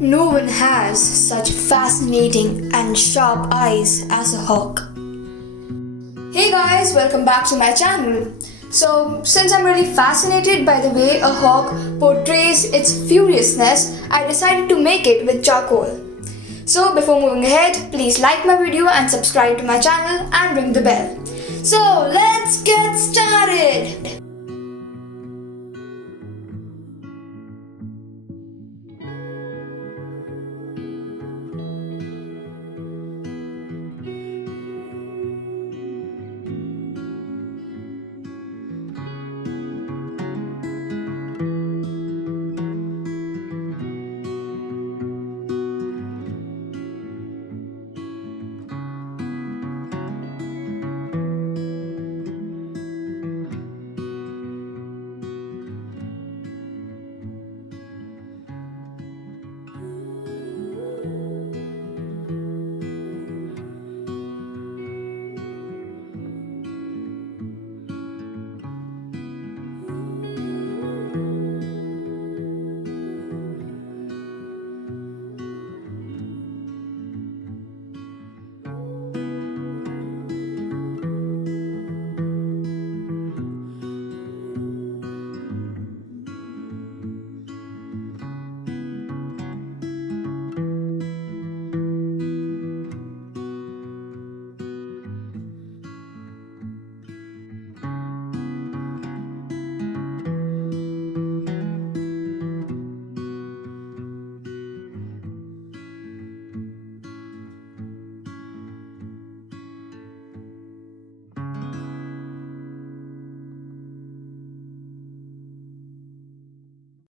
No one has such fascinating and sharp eyes as a hawk. Hey guys, welcome back to my channel. So, since I'm really fascinated by the way a hawk portrays its furiousness, I decided to make it with charcoal. So, before moving ahead, please like my video and subscribe to my channel and ring the bell. So, let's get started!